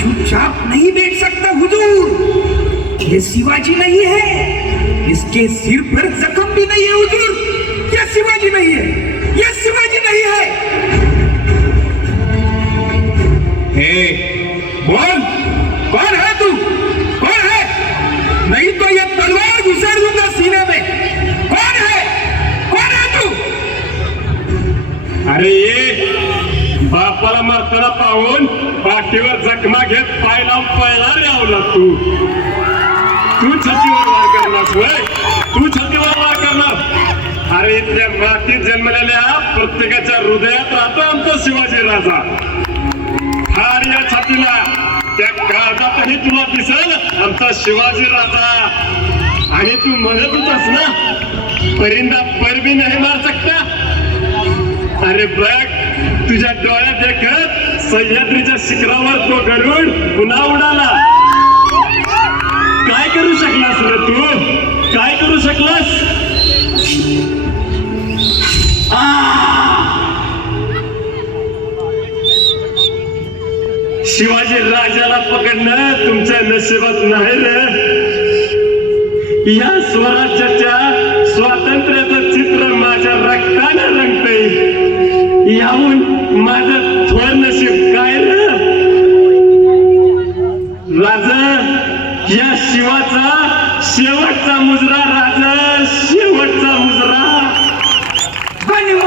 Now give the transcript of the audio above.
चुपचाप नहीं बैठ सकता हुजूर। ये शिवाजी नहीं है। इसके सिर पर जख्म भी नहीं है हुजूर। ये शिवाजी नहीं है। ये शिवाजी नहीं है। हे, बोल, कौन है तू? कौन है? नहीं तो ये तलवार घुसेड़ दूँगा सीने में। कौन है? कौन है तू? अरे ये बापाला मारताना पाहून पाठीवर जखमा घेत पाय लावून पायला रे तू. तू छतीवर वार करणार होय तू छतीवर वार करणार. अरे इथल्या मातीत जन्मलेल्या प्रत्येकाच्या हृदयात राहतो आमचा शिवाजी राजा. हार या छातीला. त्या काळजातही तुला दिसेल आमचा शिवाजी राजा. आणि तू म्हणत होतास ना परिंदा परबी नाही मार सकता. अरे बघ तुझ्या डोळ्यात देखत सह्याद्रीच्या शिखरावर तो गरुड पुन्हा उडाला. काय करू शकलास रे तू? काय करू शकलास? शिवाजी राजाला पकडणं तुमच्या नशिबात नाही रे. या स्वराज याहून माझं थोर नशीब काय राज या शिवाचा शेवटचा मुजरा राज